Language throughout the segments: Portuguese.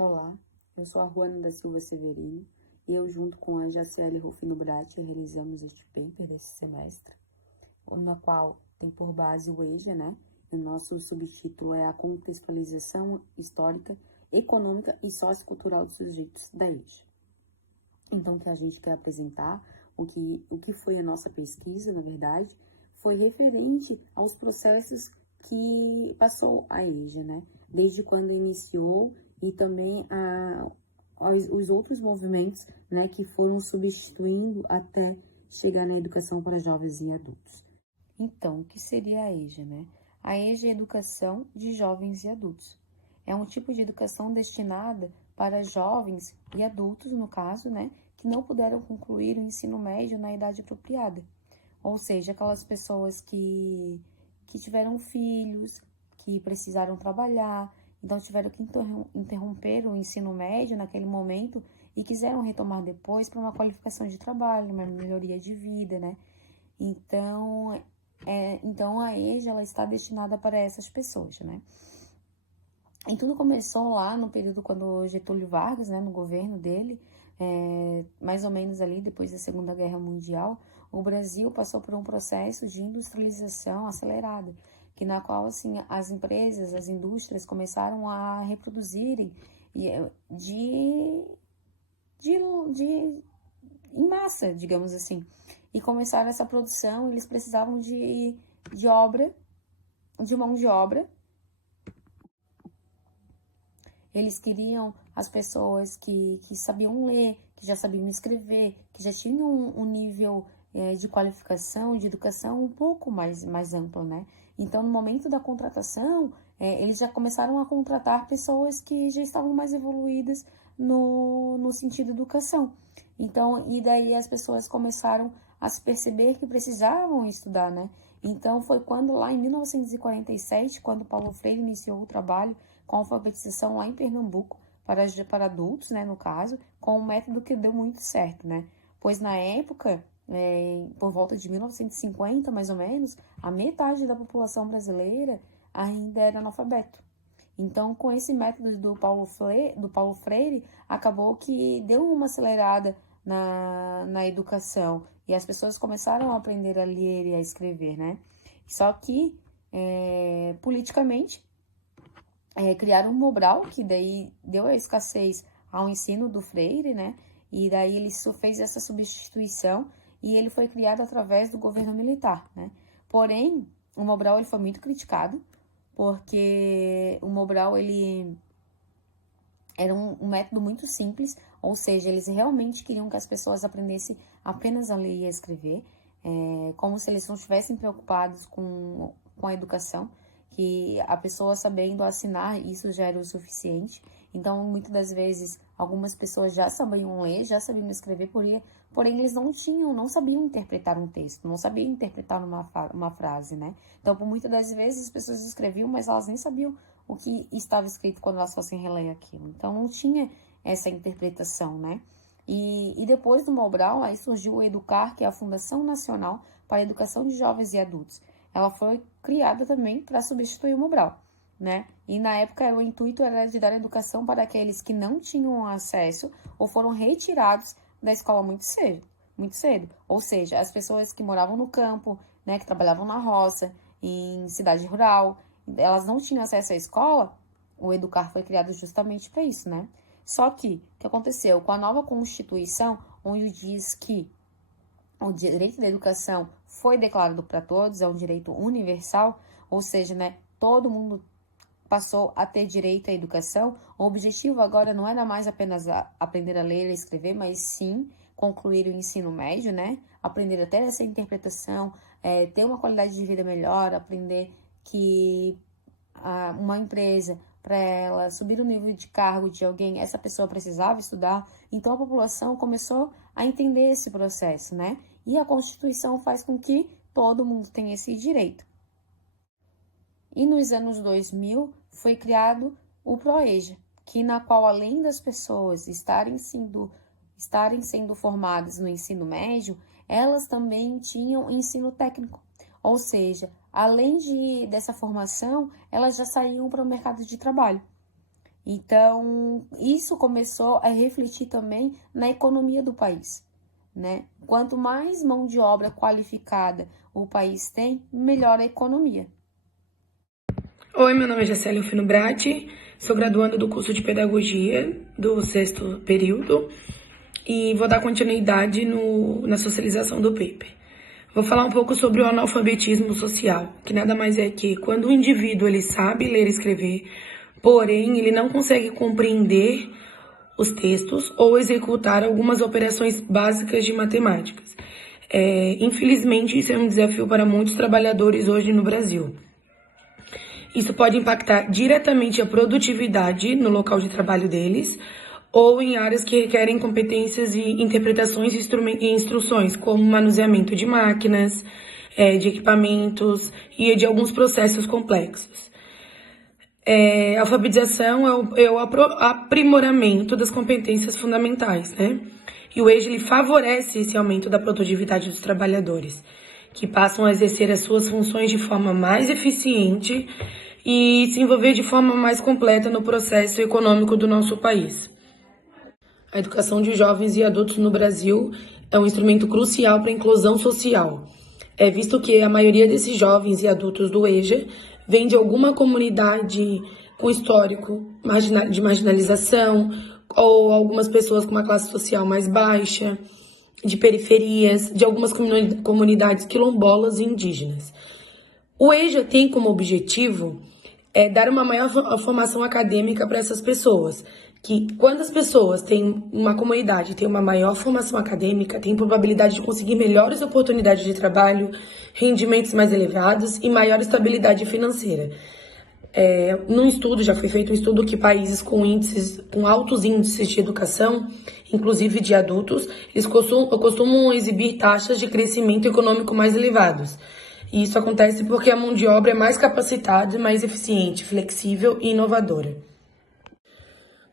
Olá, eu sou a Juana da Silva Severino e eu, junto com a Jaciele Rufino Bratti, realizamos este paper desse semestre, na qual tem por base o EJA, né? E o nosso subtítulo é a contextualização histórica, econômica e sociocultural dos sujeitos da EJA. Então, o que a gente quer apresentar, o que foi a nossa pesquisa, na verdade, foi referente aos processos que passou a EJA, né? Desde quando iniciou e também os outros movimentos, né, que foram substituindo até chegar na educação para jovens e adultos. Então, o que seria a EJA, né? A EJA é a Educação de Jovens e Adultos. É um tipo de educação destinada para jovens e adultos, no caso, né, que não puderam concluir o ensino médio na idade apropriada. Ou seja, aquelas pessoas que tiveram filhos, que precisaram trabalhar, então tiveram que interromper o ensino médio naquele momento e quiseram retomar depois para uma qualificação de trabalho, uma melhoria de vida, né? Então a EJA ela está destinada para essas pessoas, né? E tudo começou lá no período quando Getúlio Vargas, né, no governo dele, mais ou menos ali depois da Segunda Guerra Mundial, o Brasil passou por um processo de industrialização acelerada, na qual assim as empresas, as indústrias começaram a reproduzirem de, em massa, digamos assim, e começaram essa produção. Eles precisavam de mão de obra. Eles queriam as pessoas que sabiam ler, que já sabiam escrever, que já tinham um nível de qualificação, de educação um pouco mais amplo, né? Então, no momento da contratação, eles já começaram a contratar pessoas que já estavam mais evoluídas no sentido educação. Então, e daí as pessoas começaram a se perceber que precisavam estudar, né? Então, foi quando lá em 1947, quando Paulo Freire iniciou o trabalho com alfabetização lá em Pernambuco, para adultos, né, no caso, com um método que deu muito certo, né? Pois na época, por volta de 1950, mais ou menos, a metade da população brasileira ainda era analfabeto. Então, com esse método do Paulo Freire, acabou que deu uma acelerada na educação e as pessoas começaram a aprender a ler e a escrever, né? Só que, politicamente, criaram um Mobral, que daí deu a escassez ao ensino do Freire, né? E daí ele fez essa substituição e ele foi criado através do governo militar, né? Porém, o Mobral ele foi muito criticado, porque o Mobral ele era um método muito simples, ou seja, eles realmente queriam que as pessoas aprendessem apenas a ler e a escrever, como se eles não estivessem preocupados com a educação, que a pessoa sabendo assinar isso já era o suficiente. Então, muitas das vezes, algumas pessoas já sabiam ler, já sabiam escrever, porém eles não sabiam interpretar um texto, não sabiam interpretar uma frase, né? Então, por muitas das vezes, as pessoas escreviam, mas elas nem sabiam o que estava escrito quando elas fossem reler aquilo. Então, não tinha essa interpretação, né? E depois do Mobral, aí surgiu o Educar, que é a Fundação Nacional para a Educação de Jovens e Adultos. Ela foi criada também para substituir o Mobral, né? E na época o intuito era de dar educação para aqueles que não tinham acesso ou foram retirados da escola muito cedo. Ou seja, as pessoas que moravam no campo, né, que trabalhavam na roça, em cidade rural, elas não tinham acesso à escola. O Educar foi criado justamente para isso, né? Só que, o que aconteceu? Com a nova Constituição, onde diz que o direito da educação foi declarado para todos, é um direito universal, ou seja, né, todo mundo passou a ter direito à educação. O objetivo agora não era mais apenas aprender a ler e escrever, mas sim concluir o ensino médio, né? Aprender a ter essa interpretação, ter uma qualidade de vida melhor, aprender que uma empresa, para ela subir o nível de cargo de alguém, essa pessoa precisava estudar. Então a população começou a entender esse processo, né? E a Constituição faz com que todo mundo tenha esse direito. E nos anos 2000 foi criado o PROEJA, na qual, além das pessoas estarem sendo formadas no ensino médio, elas também tinham ensino técnico. Ou seja, além dessa formação, elas já saíam para o mercado de trabalho. Então, isso começou a refletir também na economia do país, né? Quanto mais mão de obra qualificada o país tem, melhor a economia. Oi, meu nome é Jacélia Rufino Bratti, sou graduanda do curso de Pedagogia do 6º período e vou dar continuidade na socialização do paper. Vou falar um pouco sobre o analfabetismo social, que nada mais é que quando o indivíduo ele sabe ler e escrever, porém ele não consegue compreender os textos ou executar algumas operações básicas de matemáticas. Infelizmente, isso é um desafio para muitos trabalhadores hoje no Brasil. Isso pode impactar diretamente a produtividade no local de trabalho deles ou em áreas que requerem competências e interpretações e instruções, como manuseamento de máquinas, de equipamentos e de alguns processos complexos. A alfabetização é o aprimoramento das competências fundamentais, né? E o EJA ele favorece esse aumento da produtividade dos trabalhadores, que passam a exercer as suas funções de forma mais eficiente e se envolver de forma mais completa no processo econômico do nosso país. A educação de jovens e adultos no Brasil é um instrumento crucial para a inclusão social, visto que a maioria desses jovens e adultos do EJA vem de alguma comunidade com histórico de marginalização, ou algumas pessoas com uma classe social mais baixa, de periferias, de algumas comunidades quilombolas e indígenas. O EJA tem como objetivo dar uma maior formação acadêmica para essas pessoas, que quando as pessoas têm uma comunidade, tem uma maior formação acadêmica, tem probabilidade de conseguir melhores oportunidades de trabalho, rendimentos mais elevados e maior estabilidade financeira. Num estudo, já foi feito um estudo que países com altos índices de educação, inclusive de adultos, eles costumam exibir taxas de crescimento econômico mais elevados. E isso acontece porque a mão de obra é mais capacitada, mais eficiente, flexível e inovadora.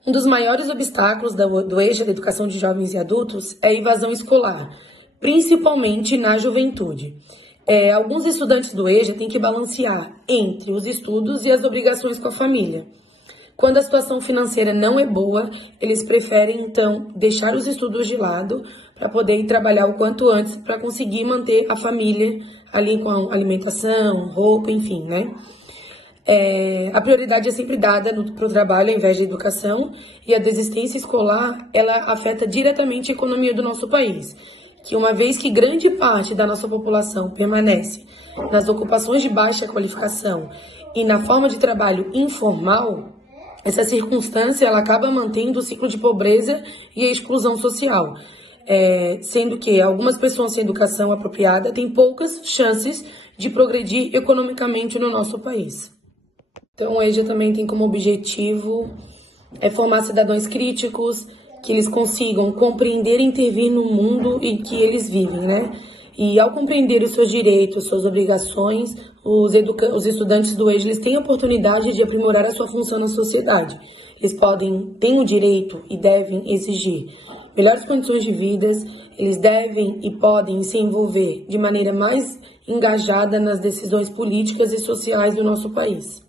Um dos maiores obstáculos do EJA, da educação de jovens e adultos, é a evasão escolar, principalmente na juventude. Alguns estudantes do EJA têm que balancear entre os estudos e as obrigações com a família. Quando a situação financeira não é boa, eles preferem, então, deixar os estudos de lado para poder ir trabalhar o quanto antes para conseguir manter a família ali com a alimentação, roupa, enfim, né? A prioridade é sempre dada para o trabalho ao invés da educação, e a desistência escolar, ela afeta diretamente a economia do nosso país, que uma vez que grande parte da nossa população permanece nas ocupações de baixa qualificação e na forma de trabalho informal, essa circunstância ela acaba mantendo o ciclo de pobreza e a exclusão social, sendo que algumas pessoas sem educação apropriada têm poucas chances de progredir economicamente no nosso país. Então, o EJA também tem como objetivo formar cidadãos críticos, que eles consigam compreender e intervir no mundo em que eles vivem, né? E ao compreender os seus direitos, suas obrigações, os estudantes do EJA eles têm a oportunidade de aprimorar a sua função na sociedade. Eles têm o direito e devem exigir melhores condições de vida, eles devem e podem se envolver de maneira mais engajada nas decisões políticas e sociais do nosso país.